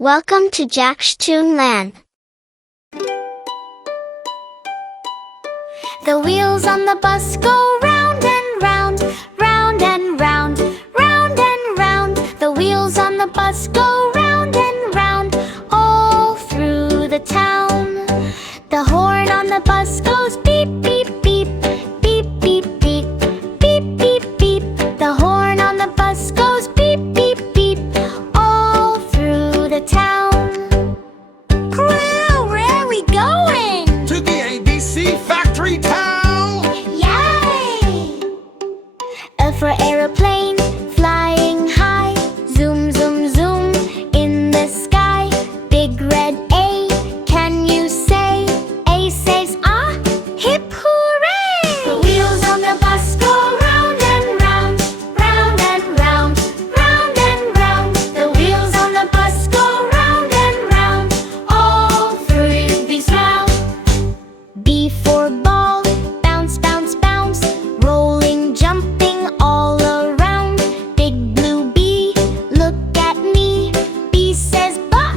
Welcome to Jack's Toon Land. The wheels on the bus go round and round, round and round, round and round. The wheels on the bus go round and round, all through the town. The horn on the bus goes beep, beep, beep, beep, beep, beep, beep, beep, beep. The horn on the bus goes beep, beep, beep, all through the town. Wow, where are we going? To the ABC factory town! Yay! For aeroplane, flying high, zoom, zoom, zoom in the sky. Big red A, can you say? A says ah, hip hooray! The wheels on the bus go round and round, round and round, round and round. The wheels on the bus go round and round, all through the town. B for ball, bounce, bounce, bounce, rolling, jumping all around. Big blue bee, look at me. B says ba,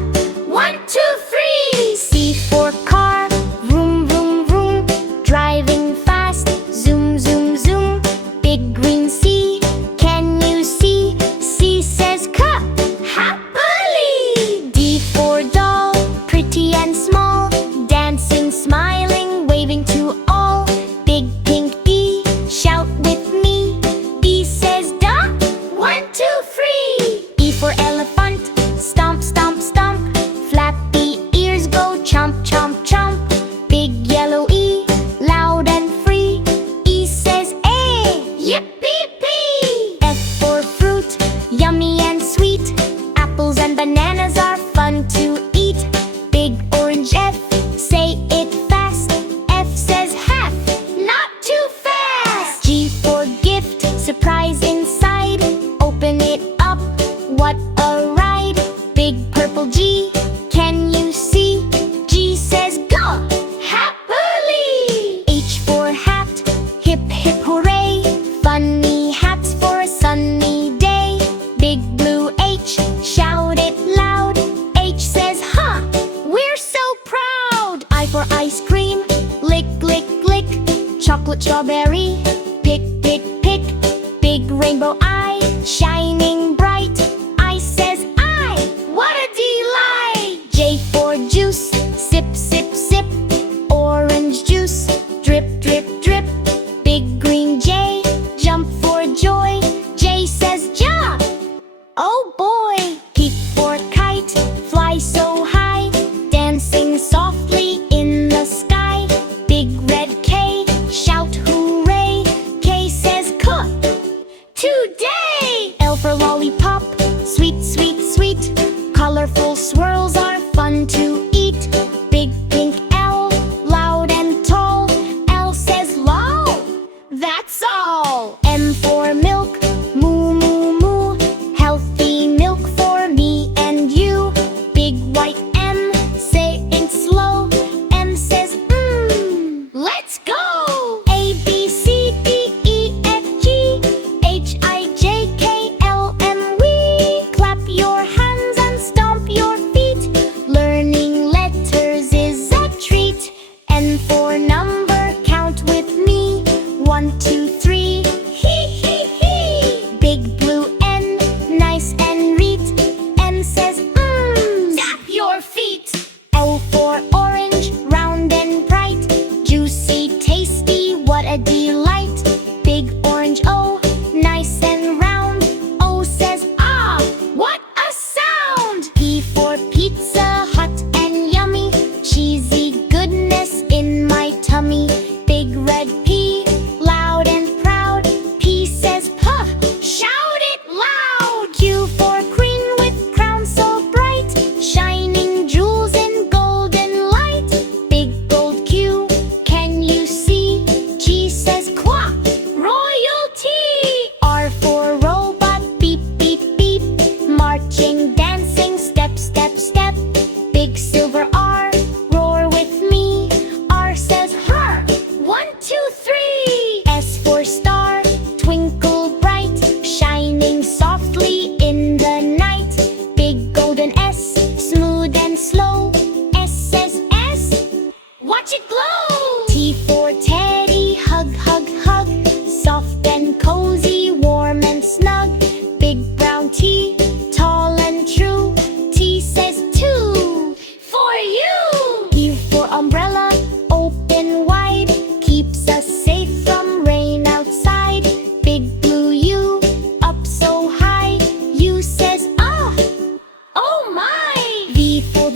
1, 2, 3. C for car, vroom, vroom, vroom, driving fast, zoom, zoom, zoom. Big green C, can you see? C says ka, happily. D for doll, pretty and small, dancing, smiling, waving to all. Big pink bee, shout with me. B says da, 1, 2, 3. E for elephant, stomp, stomp, stomp, flappy ears go chomp, chomp, chomp. Big yellow E, loud and free. E says A, yippee-pee. F for fruit, yummy and sweet, apples and bananas are fun to eat. Big orange F, say it fast. F says half, not too fast. G for gift, surprise inside, open it up, what a ride. Big purple G, can you see? G says go, happily. H for hat, hip hip hooray, funny hats for a sunny day. Big blue H, shout it loud. H says huh, we're so proud. I for ice cream, lick, lick, lick, chocolate strawberry, pick, pick, pick. Big rainbow eye, shining bright. I says I, what a delight. J for juice, sip, sip, sip, orange juice, drip, drip, drip. Big green J, jump for joy. J says jump, oh boy. P for kite, fly so high, dancing softly in the sky. Big red K, shout hooray. K says cook, today. L for lollipop, sweet, sweet, sweet, colorful swirls are fun to eat. Big pink L, loud and tall. L says lol, that's all. M for milk, moo, moo, moo, healthy milk for me and you. Big white M, say it slow. M says let's go. A, B, C, D, E, F, G, H, I, J, K, L, M, we. Clap your hands and stomp your feet.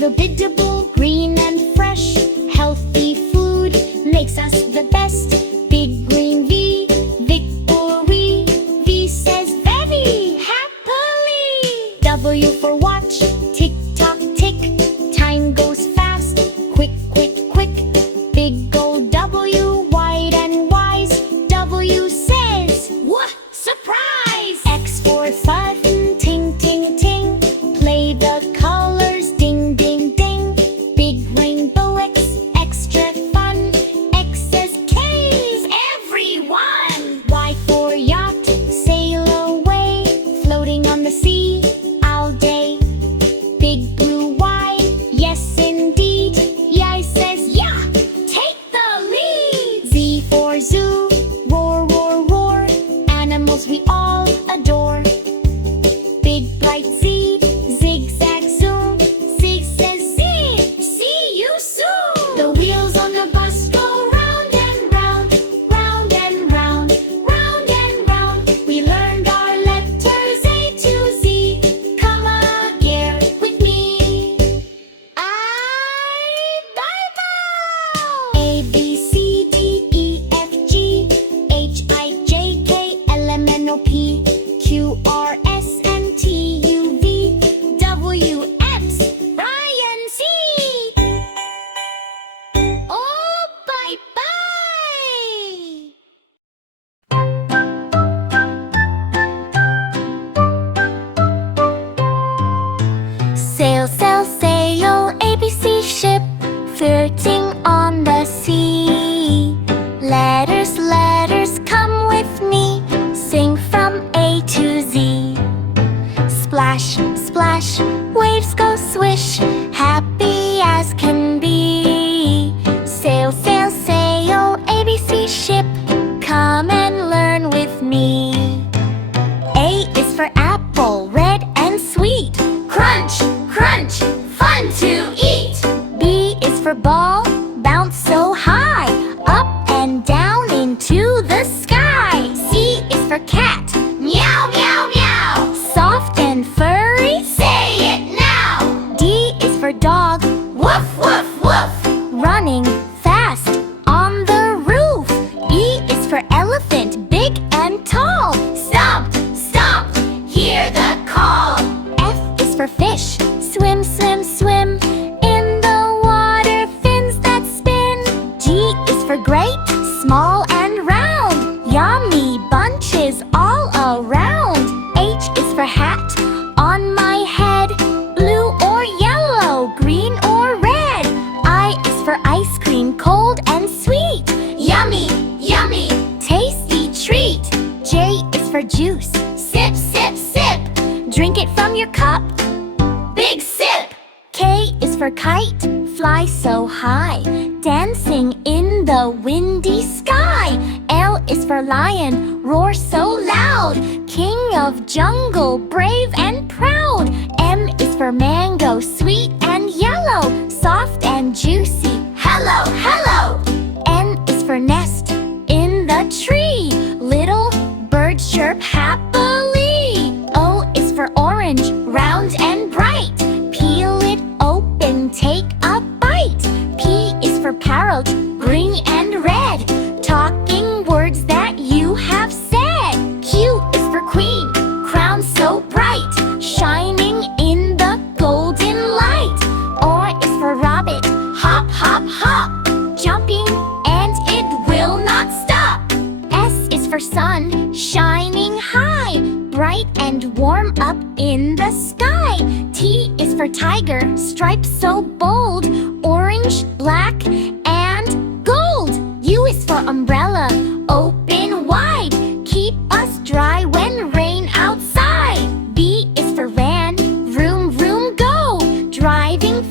Biddable, green and fresh, healthy food makes us the best. Big green V, victory. V says very happily. W for watch, tick tock tick. Time goes fast, quick, quick, quick. Big gold W, wide and wise. W says, what? Surprise! X for fun, ting, ting, ting. Play the colors, ding, ding, ding. Big rainbow X, extra fun. X says K's, everyone. Y for yacht, sail away. Floating on the sea, all day. Big blue Y, yes indeed. Y says yeah, take the lead. Z for zoo, roar, roar, roar. Animals we all adore. Big bright Z, zigzag zoom. Zig says zig, see you soon. The wheels on the bus go round and round, round and round, round and round. We learned our letters A to Z. Come again with me. Bye bye. A B C D E F G H I J K L M N O P Q R S and T U V W X Y and Z. Oh, bye bye. Sail, sail, sail, ABC ship, flirting on the sea. Letters, letters, come with me, sing from A to Z. Splash, splash, waves go swish, happy as can be. Sail, sail, sail, ABC ship, come and learn with me. A is for apple, red and sweet. Crunch, crunch, fun to eat. B is for ball, bounce so high, up and down into the sky. C is for cat, meow, meow, meow. Soft and furry, say it now. D is for dog, woof, woof, woof. Running fast on the roof. E is for elephant, big and tall. Stomp, stomp, hear the call. F is for fish, swim, swim, swim. In the water, fins that spin. G is for grape, small and round. Yummy bunches all around. H is for hat, on my head. Blue or yellow, green or red. I is for ice cream, cold and sweet. Yummy, yummy, tasty treat. J is for juice, sip, sip, sip. Drink it from your cup, big sip. K is for kite, fly so high, dancing in the windy sky. L is for lion, roar so loud, king of jungle, brave and proud. M is for mango, sweet and yellow, soft and juicy. Hello, hello. N is for nest in the tree, little birds chirp happily. O is for orange, round and bright, peel it open, take a bite. P is for parrot, green and red, talking words that you have said. Q is for queen, crown so bright, shining in the golden light. R is for rabbit, hop, hop, hop, jumping and it will not stop. S is for sun, shining high, bright and warm up in the sky. T is for tiger, stripes so bold, orange, black, and gold. U is for umbrella, open wide, keep us dry when rain outside. V is for van, vroom, vroom, go, driving